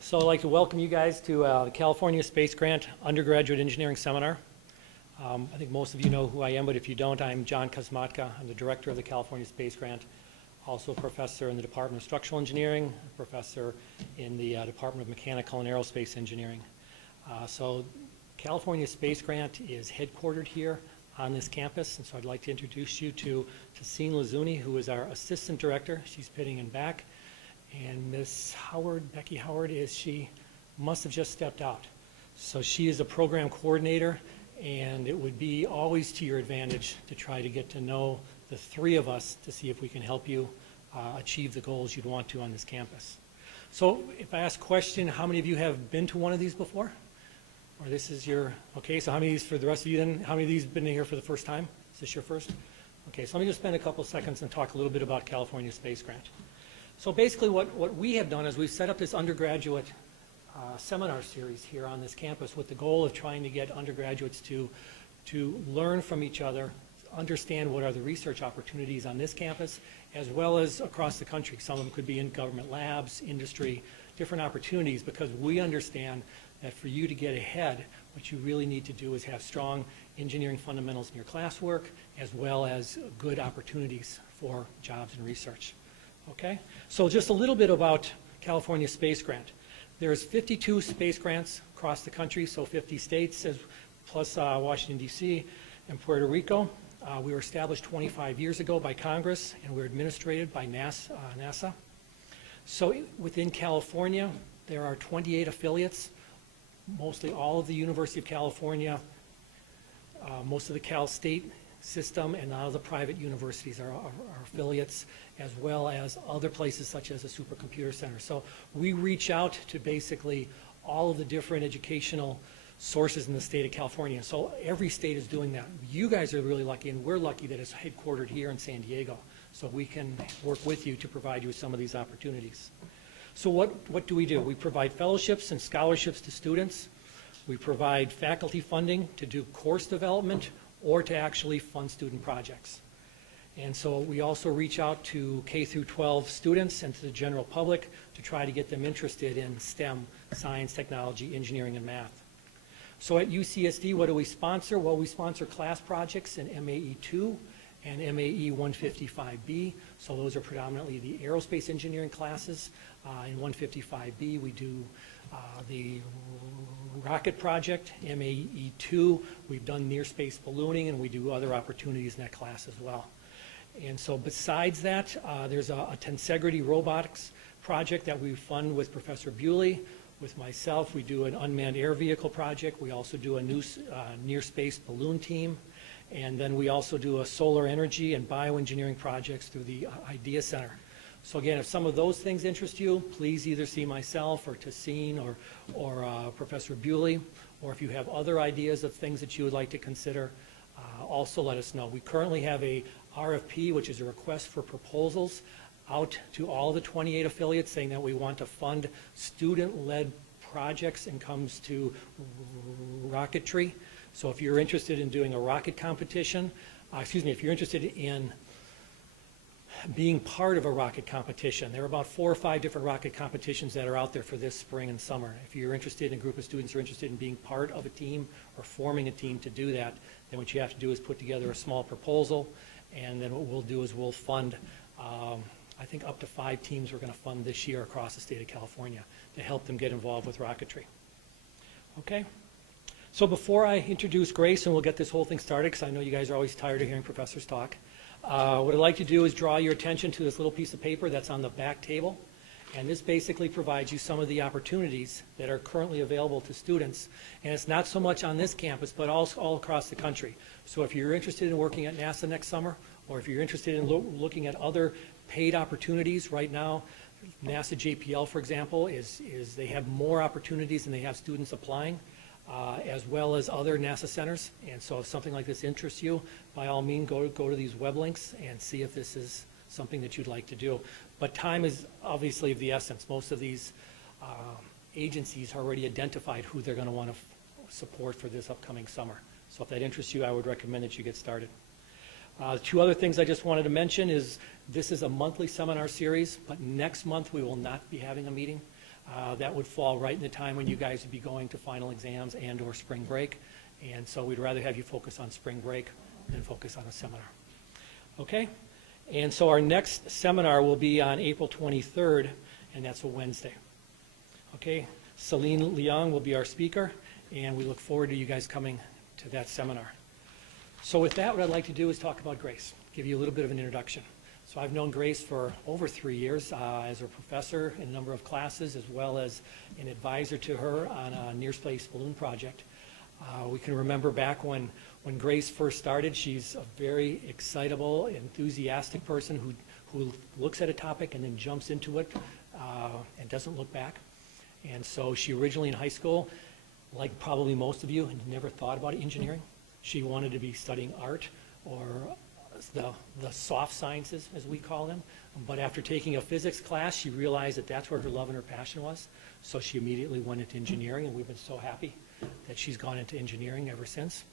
So I'd like to welcome you guys to the California Space Grant Undergraduate Engineering Seminar. I think most of you know who I am, but if you don't, I'm John Kosmatka. I'm the director of the California Space Grant, also a professor in the Department of Structural Engineering, a professor in the Department of Mechanical and Aerospace Engineering. So California Space Grant is headquartered here on this campus, and so I'd like to introduce you to Tassine Lazuni, who is our assistant director. She's pitting in back. And Miss Howard, Becky Howard, she must have just stepped out. So she is a program coordinator, and it would be always to your advantage to try to get to know the three of us to see if we can help you achieve the goals you'd want to on this campus. So if I ask a question, how many of you have been to one of these before? Or this is your, okay, so how many of these, for the rest of you then, how many of these have been here for the first time? Is this your first? Okay, so let me just spend a couple seconds and talk a little bit about California Space Grant. So basically what we have done is we've set up this undergraduate seminar series here on this campus with the goal of trying to get undergraduates to learn from each other, understand what are the research opportunities on this campus, as well as across the country. Some of them could be in government labs, industry, different opportunities, because we understand that for you to get ahead, what you really need to do is have strong engineering fundamentals in your classwork, as well as good opportunities for jobs and research. Okay, so just a little bit about California Space Grant. There's 52 space grants across the country, so 50 states, plus Washington, D.C. and Puerto Rico. We were established 25 years ago by Congress, and we're administrated by NASA. So within California, there are 28 affiliates, mostly all of the University of California, most of the Cal State system, and all the private universities are affiliates, as well as other places such as a supercomputer center. So we reach out to basically all of the different educational sources in the state of California. So every state is doing that. You guys are really lucky, and we're lucky that it's headquartered here in San Diego, so we can work with you to provide you with some of these opportunities. So what do? We provide fellowships and scholarships to students. We provide faculty funding to do course development or to actually fund student projects. And so we also reach out to K through 12 students and to the general public to try to get them interested in STEM, science, technology, engineering, and math. So at UCSD, what do we sponsor? Well, we sponsor class projects in MAE 2 and MAE 155B. So those are predominantly the aerospace engineering classes. In 155B, we do the rocket project. MAE 2, we've done near space ballooning, and we do other opportunities in that class as well. And so besides that, there's a tensegrity robotics project that we fund with Professor Bewley. With myself, we do an unmanned air vehicle project. We also do a new near space balloon team. And then we also do a solar energy and bioengineering projects through the Idea Center. So again, if some of those things interest you, please either see myself or Tassine or Professor Bewley, or if you have other ideas of things that you would like to consider, also let us know. We currently have a RFP, which is a request for proposals, out to all the 28 affiliates saying that we want to fund student-led projects and comes to rocketry. So if you're interested in doing a rocket competition, if you're interested in being part of a rocket competition, there are about 4 or 5 different rocket competitions that are out there for this spring and summer. If you're interested, in a group of students are interested in being part of a team or forming a team to do that, then what you have to do is put together a small proposal, and then what we'll do is we'll fund, I think up to 5 teams we're going to fund this year across the state of California to help them get involved with rocketry. Okay? So before I introduce Grace, and we'll get this whole thing started, because I know you guys are always tired of hearing professors talk, what I'd like to do is draw your attention to this little piece of paper that's on the back table. And this basically provides you some of the opportunities that are currently available to students. And it's not so much on this campus, but also all across the country. So if you're interested in working at NASA next summer, or if you're interested in looking at other paid opportunities right now, NASA JPL, for example, they have more opportunities than they have students applying, as well as other NASA centers. And so if something like this interests you, by all means, go to these web links and see if this is something that you'd like to do. But time is obviously of the essence. Most of these agencies have already identified who they're going to want to support for this upcoming summer. So if that interests you, I would recommend that you get started. 2 other things I just wanted to mention is this is a monthly seminar series, but next month we will not be having a meeting. That would fall right in the time when you guys would be going to final exams and or spring break. And so we'd rather have you focus on spring break than focus on a seminar. Okay? And so our next seminar will be on April 23rd, and that's a Wednesday. Okay? Celine Leong will be our speaker, and we look forward to you guys coming to that seminar. So with that, what I'd like to do is talk about Grace, give you a little bit of an introduction. So I've known Grace for over 3 years as her professor in a number of classes, as well as an advisor to her on a near space balloon project. We can remember back when Grace first started, she's a very excitable, enthusiastic person who looks at a topic and then jumps into it and doesn't look back. And so she originally in high school, like probably most of you, had never thought about engineering. She wanted to be studying art or the soft sciences, as we call them. But after taking a physics class, she realized that that's where her love and her passion was. So she immediately went into engineering, and we've been so happy that she's gone into engineering ever since.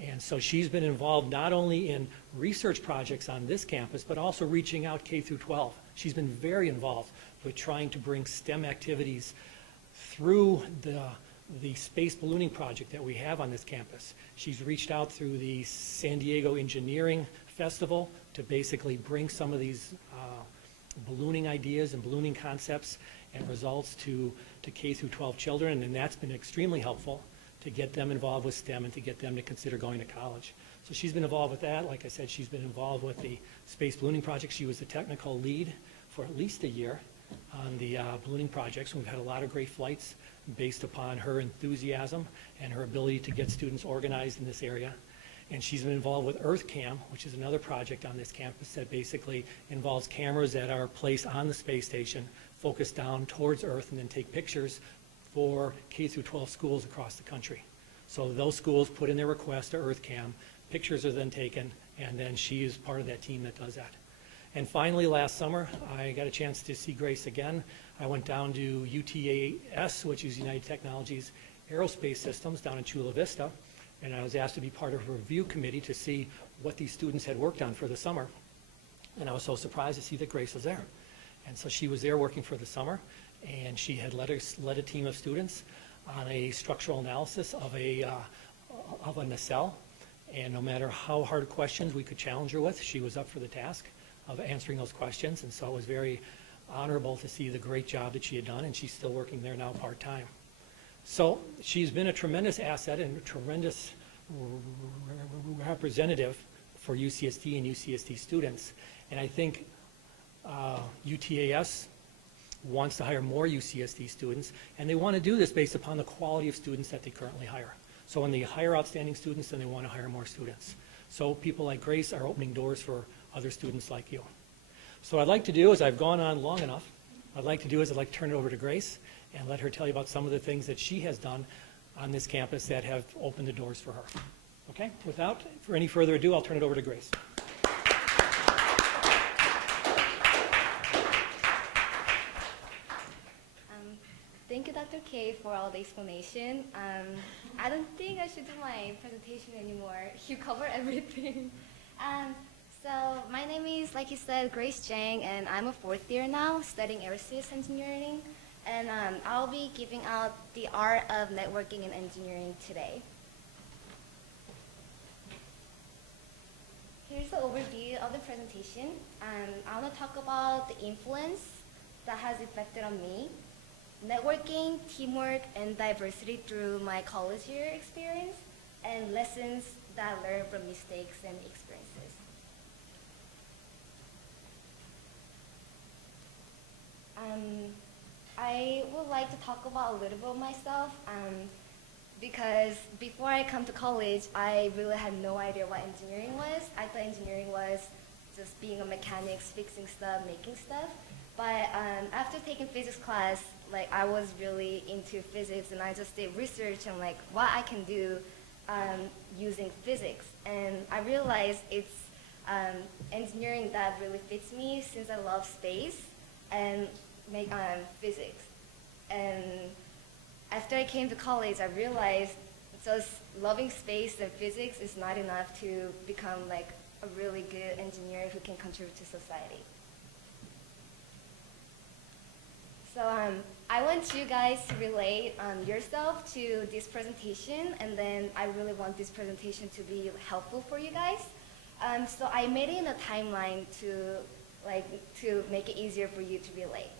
And so she's been involved not only in research projects on this campus, but also reaching out K through 12. She's been very involved with trying to bring STEM activities through the space ballooning project that we have on this campus. She's reached out through the San Diego Engineering Festival to basically bring some of these ballooning ideas and ballooning concepts and results to K through 12 children, and that's been extremely helpful to get them involved with STEM and to get them to consider going to college. So she's been involved with that. Like I said, she's been involved with the space ballooning project. She was the technical lead for at least a year on the ballooning projects. We've had a lot of great flights based upon her enthusiasm and her ability to get students organized in this area. And she's been involved with EarthCam, which is another project on this campus that basically involves cameras that are placed on the space station, focused down towards Earth, and then take pictures for K through 12 schools across the country. So those schools put in their request to EarthCam, pictures are then taken, and then she is part of that team that does that. And finally, last summer, I got a chance to see Grace again. I went down to UTAS, which is United Technologies Aerospace Systems, down in Chula Vista, and I was asked to be part of a review committee to see what these students had worked on for the summer. And I was so surprised to see that Grace was there. And so she was there working for the summer, and she had led a team of students on a structural analysis of a nacelle. And no matter how hard questions we could challenge her with, she was up for the task of answering those questions. And so it was very honorable to see the great job that she had done, and she's still working there now part-time. So she's been a tremendous asset and a tremendous representative for UCSD and UCSD students. And I think UTAS wants to hire more UCSD students, and they want to do this based upon the quality of students that they currently hire. So when they hire outstanding students, then they want to hire more students. So people like Grace are opening doors for other students like you. So what I'd like to do is, I've gone on long enough, I'd like to turn it over to Grace and let her tell you about some of the things that she has done on this campus that have opened the doors for her. Okay? Without for any further ado, I'll turn it over to Grace. Thank you, Dr. K, for all the explanation. I don't think I should do my presentation anymore. You covered everything. So my name is, like you said, Grace Jang, and I'm a 4th year now, studying Aerospace Engineering. And I'll be giving out the art of networking and engineering today. Here's the overview of the presentation. I want to talk about the influence that has affected on me, networking, teamwork, and diversity through my college year experience, and lessons that I learned from mistakes and experiences. I would like to talk about a little bit of myself, because before I come to college, I really had no idea what engineering was. I thought engineering was just being a mechanic, fixing stuff, making stuff. But after taking physics class, like, I was really into physics, and I just did research on like what I can do using physics. And I realized it's engineering that really fits me, since I love space and physics. And after I came to college, I realized just loving space and physics is not enough to become like a really good engineer who can contribute to society. I want you guys to relate yourself to this presentation, and then I really want this presentation to be helpful for you guys. So I made it in a timeline to make it easier for you to relate.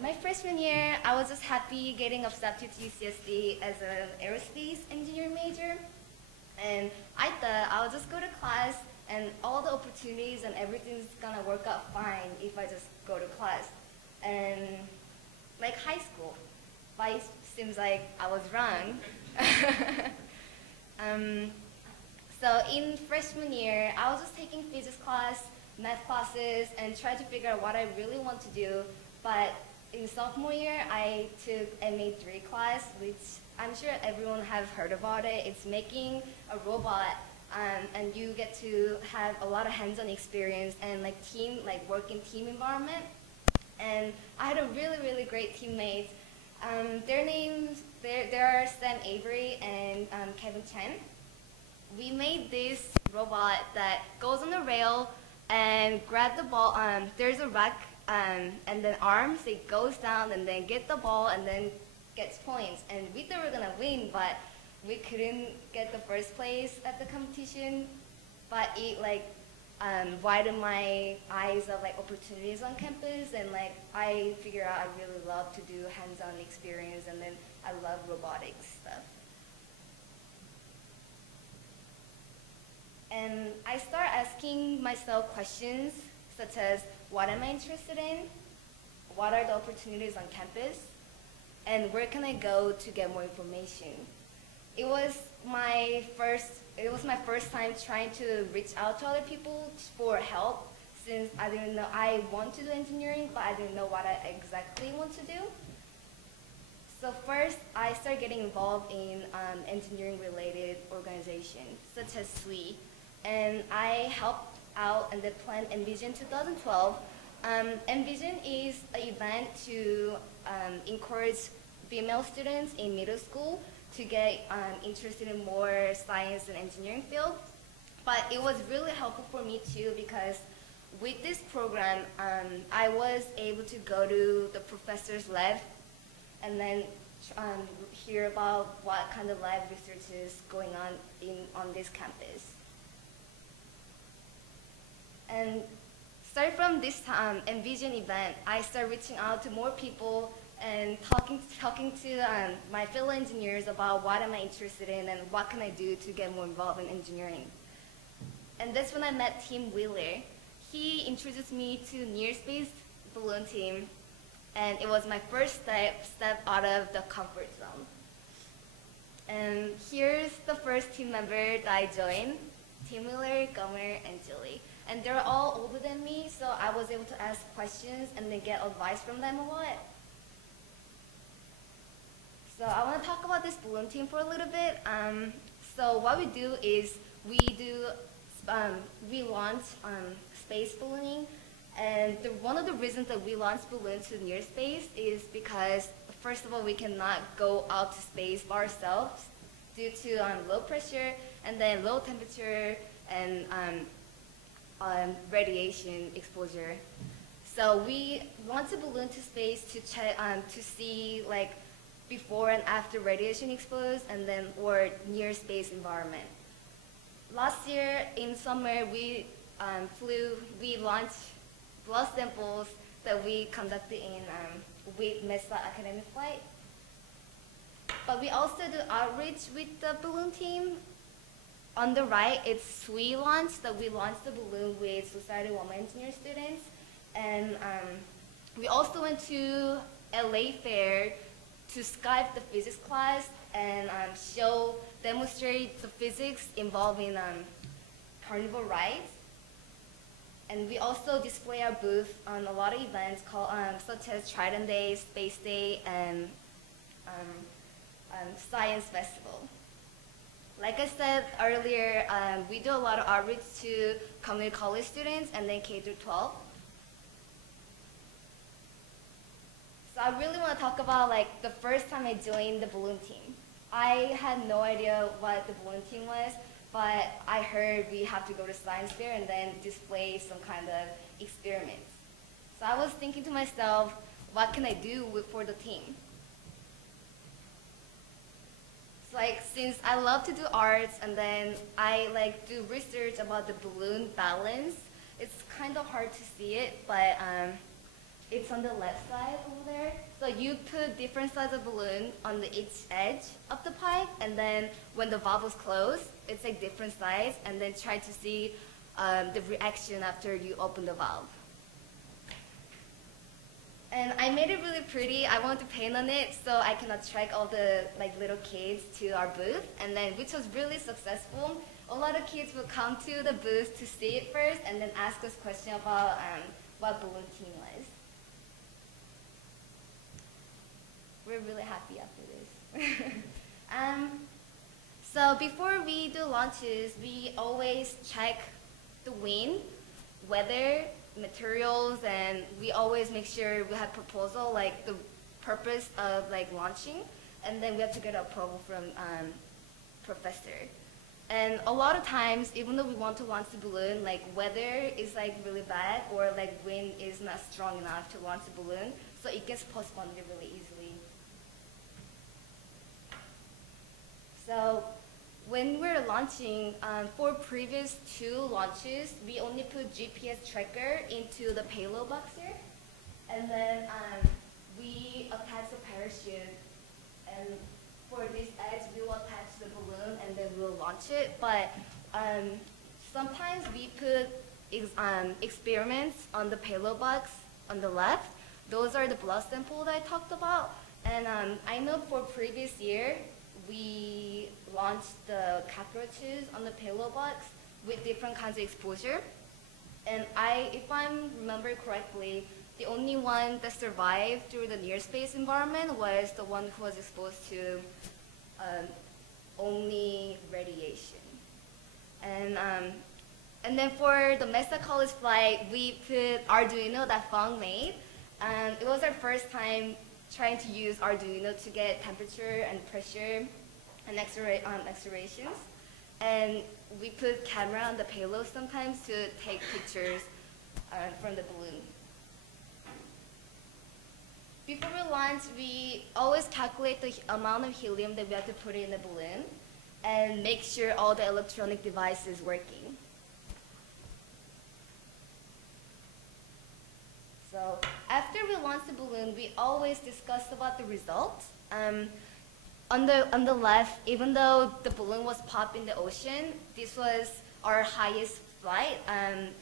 My freshman year, I was just happy getting accepted to UCSD as an aerospace engineering major. And I thought I'll just go to class and all the opportunities and everything's gonna work out fine if I just go to class. And like high school, but it seems like I was wrong. So in freshman year, I was just taking physics class, math classes, and tried to figure out what I really want to do. But in sophomore year, I took MA3 class, which I'm sure everyone have heard about it. It's making a robot, and you get to have a lot of hands-on experience and work in team environment. And I had a really, really great teammates. Their names, they are Sam Avery and Kevin Chen. We made this robot that goes on the rail and grab the ball. There's a rack and then arms. It goes down and then get the ball and then gets points. And we thought we were gonna win, but we couldn't get the first place at the competition. But it widened my eyes of opportunities on campus, and I figured out I really love to do hands-on experience, and then I love robotics stuff. And I start asking myself questions such as, what am I interested in? What are the opportunities on campus? And where can I go to get more information? It was my first time trying to reach out to other people for help, since I didn't know. I want to do engineering, but I didn't know what I exactly want to do. So first, I started getting involved in engineering-related organizations, such as SWE. And I helped out in the plan Envision 2012. Envision is an event to encourage female students in middle school to get interested in more science and engineering field. But it was really helpful for me too, because with this program, I was able to go to the professor's lab and then hear about what kind of lab research is going on this campus. And starting from this Envision event, I started reaching out to more people and talking to my fellow engineers about what am I interested in and what can I do to get more involved in engineering. And that's when I met Tim Wheeler. He introduced me to Near Space Balloon Team, and it was my first step out of the comfort zone. And here's the first team member that I joined, Tim Wheeler, Gomer, and Julie. And they're all older than me, so I was able to ask questions and then get advice from them a lot. So I want to talk about this balloon team for a little bit. So what we do is we launch space ballooning, and one of the reasons that we launch balloons to near space is because, first of all, we cannot go out to space by ourselves due to low pressure and then low temperature and radiation exposure. So we launch a balloon to space to check to see before and after radiation exposed, and then or near space environment. Last year in summer we launched blood samples that we conducted in with MESA academic flight. But we also do outreach with the balloon team. On the right, it's SWE launch, that we launched the balloon with Society of Women Engineer students. And we also went to LA Fair to Skype the physics class and demonstrate the physics involving carnival rides. And we also display our booth on a lot of events such as Trident Day, Space Day, and Science Festival. Like I said earlier, we do a lot of outreach to community college students and then K through 12. So I really want to talk about the first time I joined the balloon team. I had no idea what the balloon team was, but I heard we have to go to science fair and then display some kind of experiments. So I was thinking to myself, what can I do for the team? So like, since I love to do arts and then I like do research about the balloon balance, it's kind of hard to see it, but it's on the left side over there. So you put different size of balloon on each edge of the pipe, and then when the valve is closed, it's like different size, and then try to see the reaction after you open the valve. And I made it really pretty. I wanted to paint on it so I can attract all the like little kids to our booth, and then which was really successful. A lot of kids would come to the booth to see it first, and then ask us questions about what balloon team was. We're really happy after this. So before we do launches, we always check the wind, weather, materials, and we always make sure we have proposal, like the purpose of like launching, and then we have to get approval from professor. And a lot of times, even though we want to launch the balloon, like weather is like really bad, or like wind is not strong enough to launch the balloon, so it gets postponed really easily. So when we're launching, for previous 2 launches, we only put GPS tracker into the payload box here. And then we attach the parachute. And for this edge, we will attach the balloon and then we'll launch it. But sometimes we put experiments on the payload box on the left. Those are the blood samples that I talked about. And I know for previous year, we launched the cockroaches on the payload box with different kinds of exposure. And if I remember correctly, the only one that survived through the near space environment was the one who was exposed to only radiation. And then for the Mesa College flight, we put Arduino that Fong made. And it was our first time trying to use Arduino to get temperature and pressure and accelerations. And we put camera on the payload sometimes to take pictures from the balloon. Before we launch, we always calculate the amount of helium that we have to put in the balloon and make sure all the electronic devices working. So after we launch the balloon, we always discuss about the results. On the left, even though the balloon was popped in the ocean, this was our highest flight.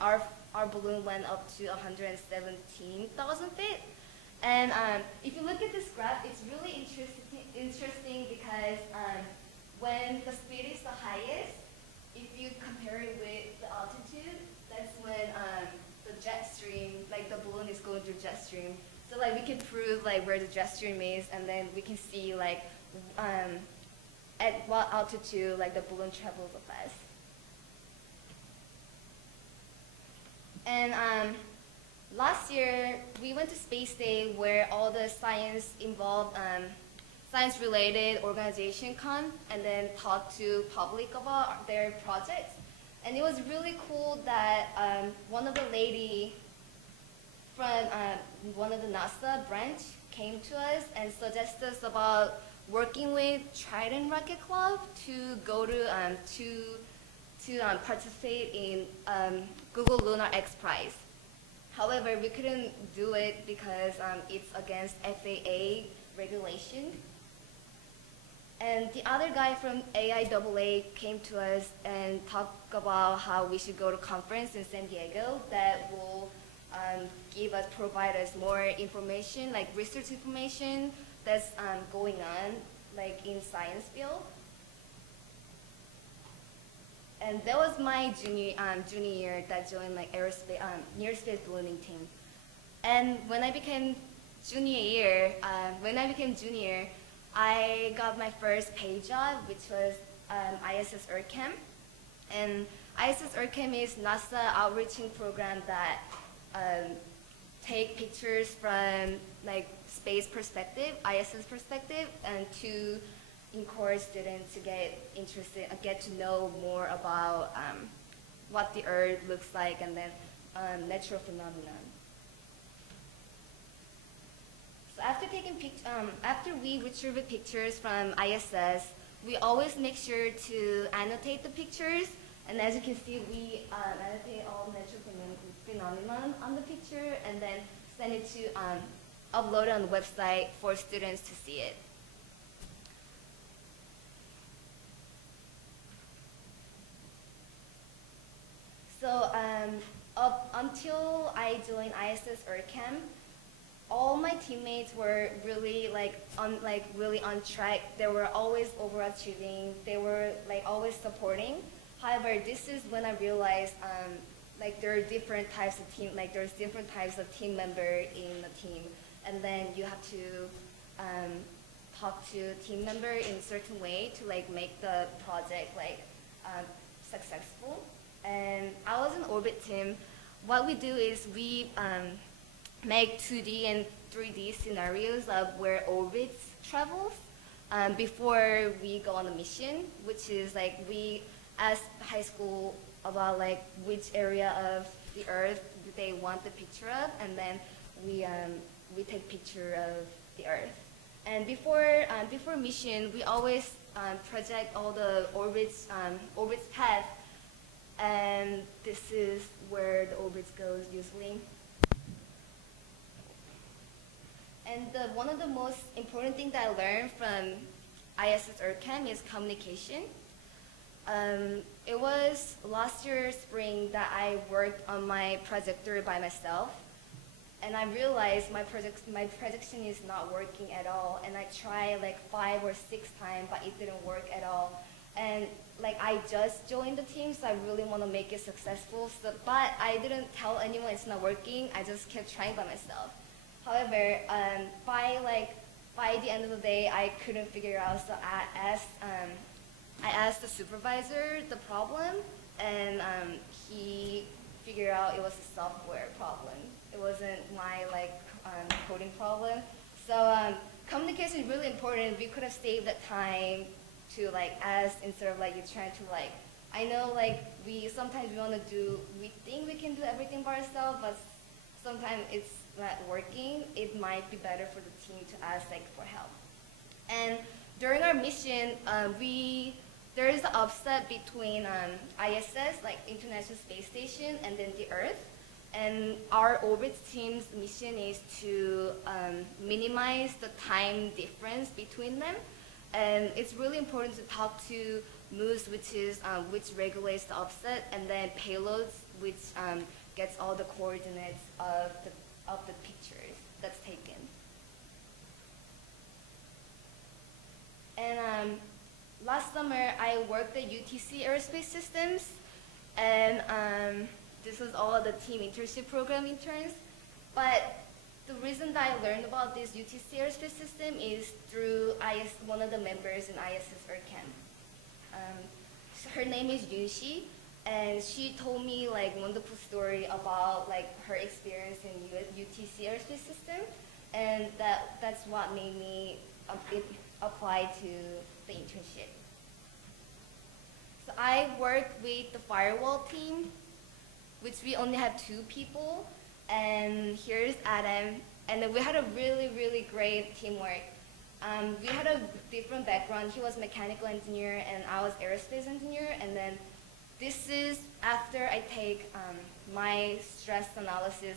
Our balloon went up to 117,000 feet. And if you look at this graph, it's really interesting because when the speed is the highest, if you compare it with the altitude, that's when the jet stream, like the balloon is going through jet stream. So like we can prove like where the jet stream is, and then we can see like at what altitude like the balloon travels so fast. And last year we went to Space Day where all the science involved, science-related organization come and then talk to public about their projects. And it was really cool that one of the lady from one of the NASA branch came to us and suggested us about working with Trident Rocket Club to go to participate in Google Lunar X Prize. However, we couldn't do it because it's against FAA regulation. And the other guy from AIAA came to us and talked about how we should go to a conference in San Diego that will provide us more information, like research information that's going on, like in science field. And that was my junior year that joined like aerospace, near space ballooning team. And when I became junior, I got my first paid job, which was ISS EarthCam. And ISS EarthCam is NASA outreaching program that take pictures from like space perspective, ISS perspective, and to encourage students to get interested, get to know more about what the Earth looks like and then natural phenomenon. So after we retrieve the pictures from ISS, we always make sure to annotate the pictures. And as you can see, we annotate all natural phenomenon on the picture and then send it to upload it on the website for students to see it. So up until I joined ISS EarthCam, all my teammates were really really on track. They were always overachieving. They were always supporting. However, this is when I realized there are different types of team. There's different types of team member in the team, and then you have to talk to team member in a certain way to make the project successful. And I was in orbit team. What we do is we make 2D and 3D scenarios of where orbits travels before we go on a mission, which is we ask high school about which area of the Earth they want the picture of, and then we take picture of the Earth. And before mission, we always project all the orbits path, and this is where the orbits goes usually. And one of the most important things that I learned from ISS EarthCam is communication. It was last year spring that I worked on my projector by myself, and I realized my projection is not working at all. And I tried 5 or 6 times, but it didn't work at all. And I just joined the team, so I really want to make it successful. But I didn't tell anyone it's not working. I just kept trying by myself. However, by the end of the day, I couldn't figure out. So I asked the supervisor the problem, and he figured out it was a software problem. It wasn't my coding problem. So communication is really important. We could have saved that time to ask instead of you trying to I know sometimes we think we can do everything by ourselves, but sometimes it's not working. It might be better for the team to ask for help. And during our mission, there is an offset between ISS, International Space Station, and then the Earth. And our orbit team's mission is to minimize the time difference between them. And it's really important to talk to MOOS, which regulates the offset, and then payloads, which gets all the coordinates of the pictures that's taken. And last summer, I worked at UTC Aerospace Systems, and this was all the team internship program interns. But the reason that I learned about this UTC Aerospace System is through one of the members in ISS EarthCam. So her name is Yunxi, and she told me wonderful story about her experience in UTC Aerospace System, and that's what made me apply to the internship. So I worked with the firewall team, which we only have 2 people, and here's Adam, and then we had a really, really great teamwork. We had a different background. He was mechanical engineer, and I was aerospace engineer, and then this is after I take my stress analysis,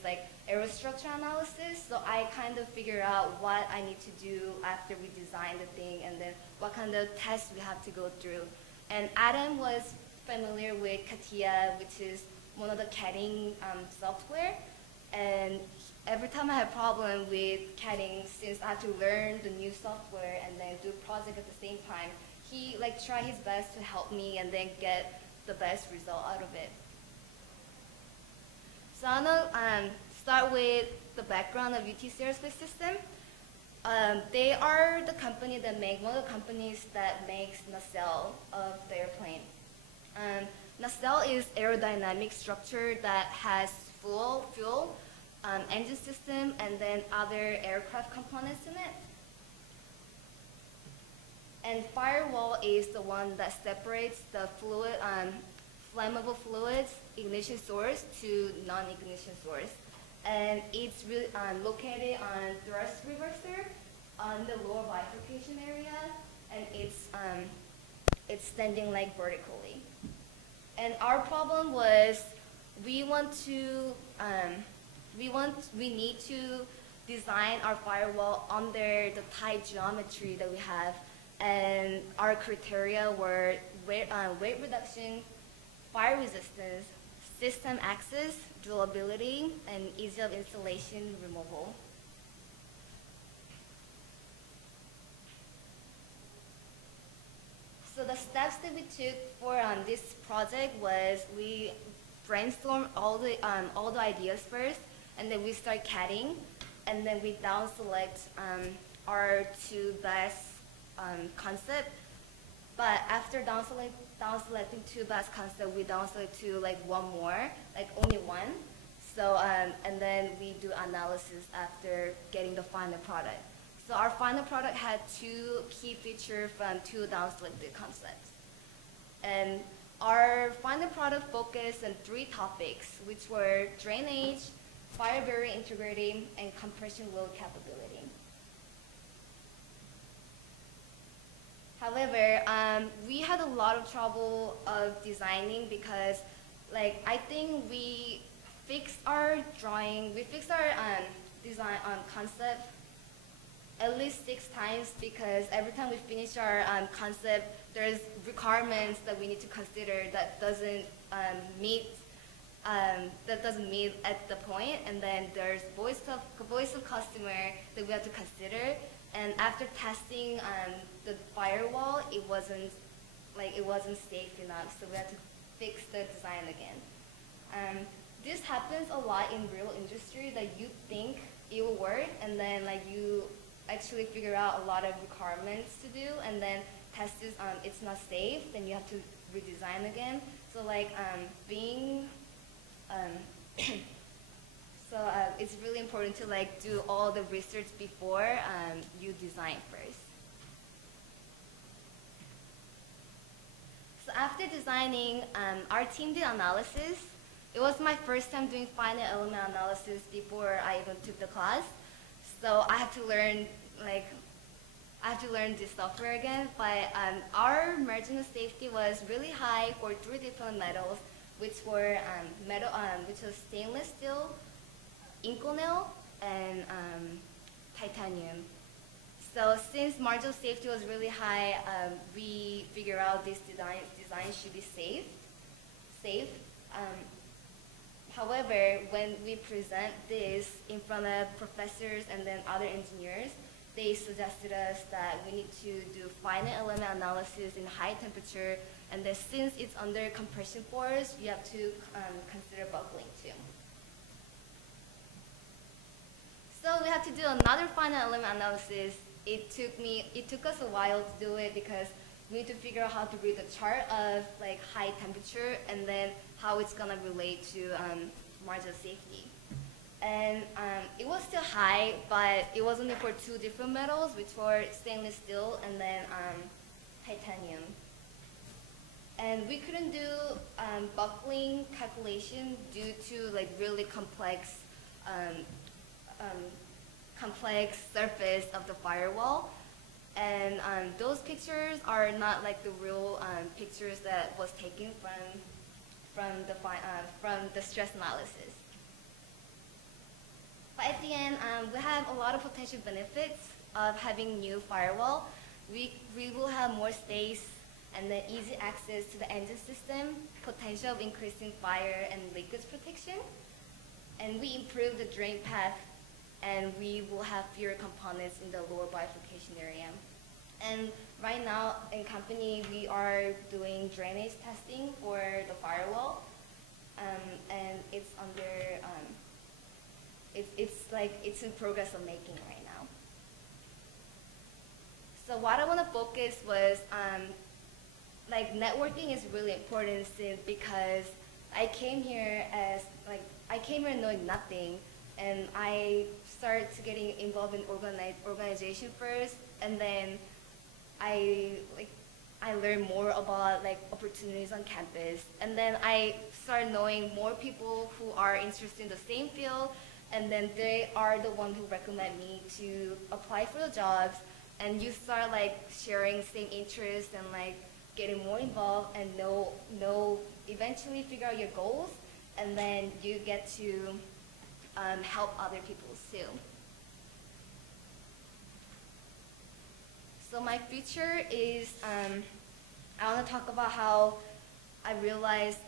aerostructure analysis, so I kind of figure out what I need to do after we design the thing, and then what kind of tests we have to go through. And Adam was familiar with CATIA, which is one of the CADing software, and every time I have problem with CADing, since I have to learn the new software and then do project at the same time, he tried his best to help me and then get the best result out of it. So I'm gonna start with the background of UTC Aerospace System. They are the company that one of the companies that makes nacelle of the airplane. Nacelle is aerodynamic structure that has fuel, engine system, and then other aircraft components in it. And firewall is the one that separates the fluid, flammable fluids ignition source to non-ignition source. and it's really located on thrust reverser on the lower bifurcation area, and it's standing like vertically. And our problem was we need to design our firewall under the tight geometry that we have, and our criteria were weight reduction, fire resistance, system access, durability, and ease of installation removal. So the steps that we took for this project was we brainstormed all the ideas first, and then we start CADing, and then we down select our two best concept. But after down selecting two best concept, we down select to like one more, like only one. So and then we do analysis after getting the final product. So our final product had two key features from two down selected concepts. And our final product focused on three topics, which were drainage, fire barrier integrity, and compression load capability. However, we had a lot of trouble of designing because, like, I think we fixed our drawing, we fixed our design concept at least 6 times, because every time we finish our concept, there's requirements that we need to consider that doesn't meet at the point, and then there's voice of customer that we have to consider. And after testing the firewall, it wasn't safe enough, so we had to fix the design again. This happens a lot in real industry, that you think it will work, and then like you actually figure out a lot of requirements to do, and then test this it's not safe, then you have to redesign again. So like it's really important to like do all the research before you design first. So after designing, our team did analysis. It was my first time doing finite element analysis before I even took the class. So I have to learn this software again. But our margin of safety was really high for 3 different metals, which were which was stainless steel, Inconel, and titanium. So since margin of safety was really high, we figured out this design should be safe. However, when we present this in front of professors and then other engineers, they suggested us that we need to do finite element analysis in high temperature, and then since it's under compression force, you have to consider buckling too. So we had to do another finite element analysis. It took us a while to do it because we need to figure out how to read the chart of like high temperature, and then how it's gonna relate to margin of safety. And it was still high, but it was only for 2 different metals, which were stainless steel and then titanium. And we couldn't do buckling calculation due to like really complex surface of the firewall. And those pictures are not like the real pictures that was taken from the stress analysis. But at the end, we have a lot of potential benefits of having new firewall. We will have more space and then easy access to the engine system, potential of increasing fire and leakage protection, and we improve the drain path, and we will have fewer components in the lower bifurcation area. And right now in company, we are doing drainage testing for the firewall, and it's under, it's in progress of making right now. So what I want to focus was, like networking is really important because I came here knowing nothing, and I started getting involved in organization first, and then I learned more about like opportunities on campus, and then I started knowing more people who are interested in the same field, and then they are the one who recommend me to apply for the jobs, and you start like sharing same interests and like getting more involved and eventually figure out your goals, and then you get to help other people too. So my future is, I want to talk about how I realized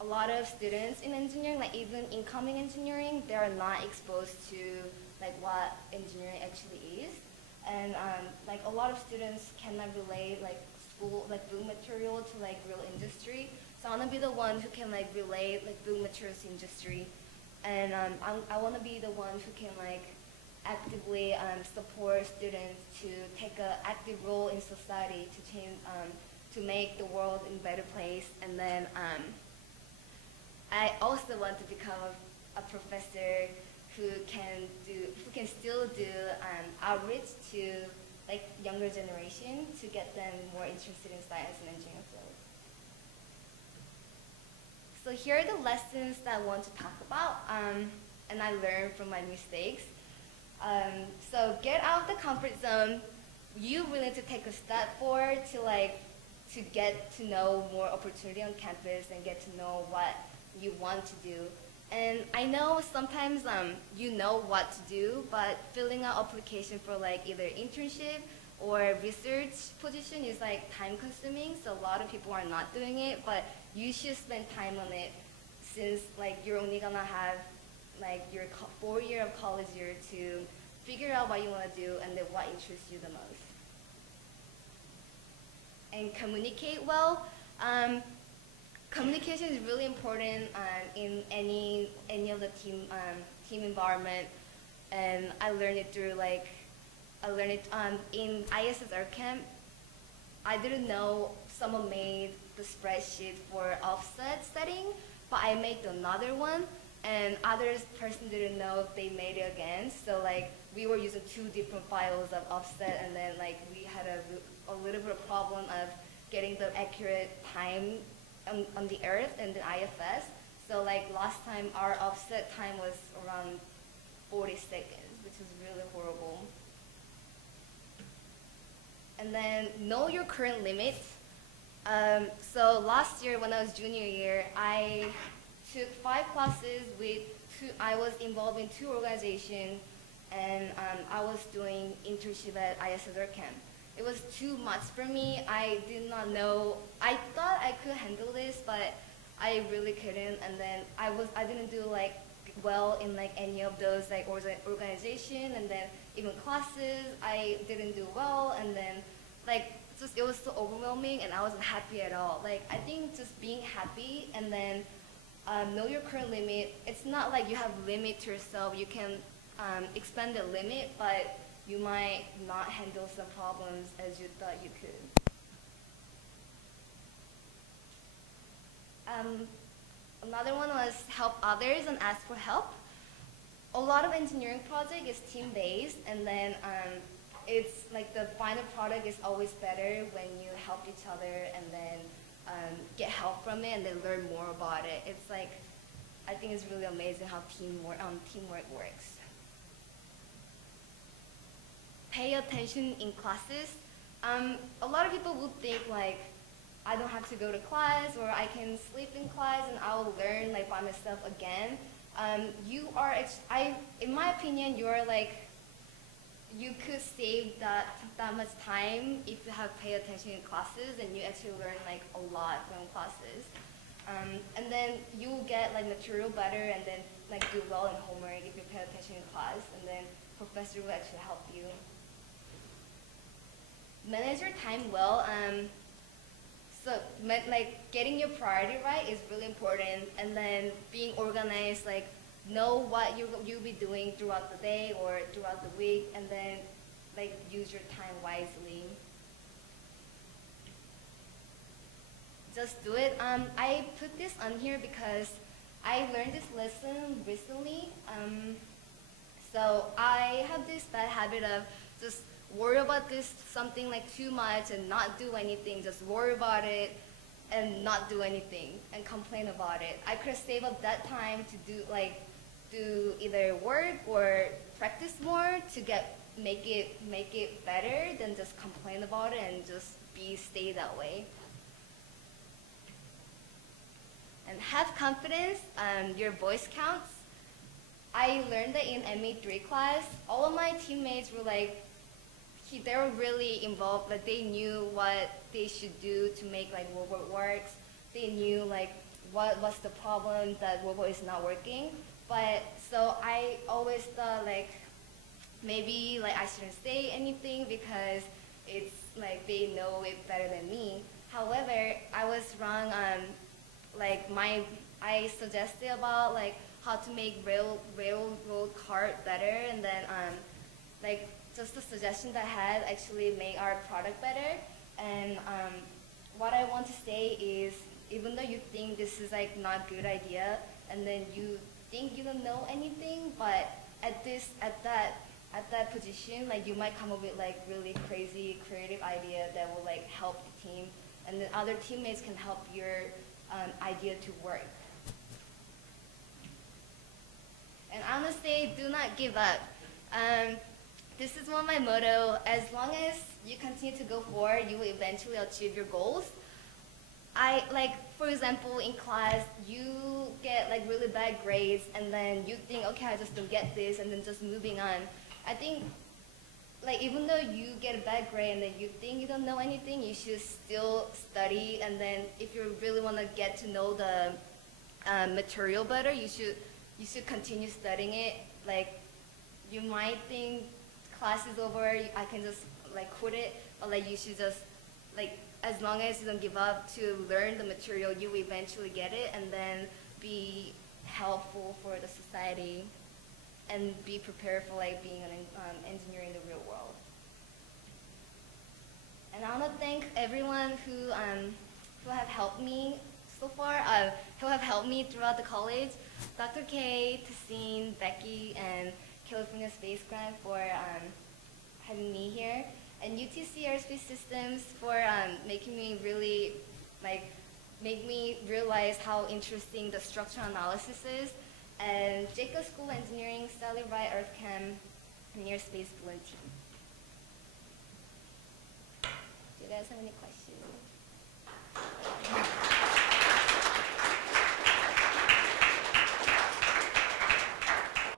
a lot of students in engineering, like even incoming engineering, they are not exposed to like what engineering actually is. And like a lot of students cannot relate like school, like building material to like real industry. So I want to be the one who can like relate like building materials industry. And I want to be the one who can like actively support students to take an active role in society to change, to make the world a better place. And then I also want to become a professor who can still do outreach to like younger generation to get them more interested in science and engineering field. So here are the lessons that I want to talk about, and I learned from my mistakes. So get out of the comfort zone. You really need to take a step forward to get to know more opportunity on campus and get to know what you want to do. And I know sometimes you know what to do, but filling out application for like either internship or research position is like time consuming, so a lot of people are not doing it, but you should spend time on it since like you're only gonna have like your 4 year of college year to figure out what you want to do and then what interests you the most. And communicate well. Communication is really important in any of the team environment, and I learned it through in ISS Earth Camp. I didn't know someone made the spreadsheet for offset setting, but I made another one, and others person didn't know if they made it again. So like we were using 2 different files of offset, and then like we had a little bit of problem of getting the accurate time on the Earth and the IFS. So like last time our offset time was around 40 seconds, which is really horrible. And then know your current limit. So last year when I was junior year, I took 5 classes with I was involved in 2 organizations, and I was doing internship at ISS Earth Camp. It was too much for me. I did not know. I thought I could handle this, but I really couldn't. And then I didn't do like well in like any of those like organization, and then even classes I didn't do well. And then like just it was so overwhelming, and I wasn't happy at all. Like I think just being happy and then know your current limit. It's not like you have limit to yourself. You can expand the limit, but you might not handle some problems as you thought you could. Another one was help others and ask for help. A lot of engineering project is team-based, and then it's like the final product is always better when you help each other and then get help from it and then learn more about it. It's like, I think it's really amazing how teamwork works. Pay attention in classes. A lot of people would think like, I don't have to go to class, or I can sleep in class and I will learn like by myself again. In my opinion, you could save that much time if you have pay attention in classes, and you actually learn like a lot from classes. And then you will get like material better, and then like do well in homework if you pay attention in class, and then professor will actually help you. Manage your time well. So like getting your priority right is really important, and then being organized, like know what you'll be doing throughout the day or throughout the week, and then like use your time wisely. Just do it. I put this on here because I learned this lesson recently. So I have this bad habit of just worry about this something like too much and not do anything, just worry about it and not do anything and complain about it. I could have saved up that time to do like do either work or practice more to make it better than just complain about it and just stay that way. And have confidence, your voice counts. I learned that in MA3 class, all of my teammates were like, they were really involved, like they knew what they should do to make like robot works. They knew like what's the problem that robot is not working. But so I always thought like maybe like I shouldn't say anything because it's like they know it better than me. However, I was wrong on like I suggested about like how to make railroad cart better, and then like just the suggestion that I had actually made our product better. And what I want to say is, even though you think this is like not a good idea, and then you think you don't know anything, but at that position, like you might come up with like really crazy creative idea that will like help the team, and then other teammates can help your idea to work. And honestly, do not give up. This is one of my motto. As long as you continue to go forward, you will eventually achieve your goals. For example, in class, you get like really bad grades, and then you think, okay, I just don't get this, and then just moving on. I think, like, even though you get a bad grade and then you think you don't know anything, you should still study. And then if you really want to get to know the material better, you should continue studying it. Like, you might think class is over, I can just like quit it, but like you should just like, as long as you don't give up to learn the material, you will eventually get it, and then be helpful for the society and be prepared for like being an engineer in the real world. And I want to thank everyone who have helped me so far, who have helped me throughout the college. Dr. K, Tassine, Becky, and California Space Grant for having me here, and UCSD Aerospace Systems for making me really make me realize how interesting the structural analysis is, and Jacob School of Engineering, Sally Wright Earth Chem, and your Space Balloon team. Do you guys have any questions?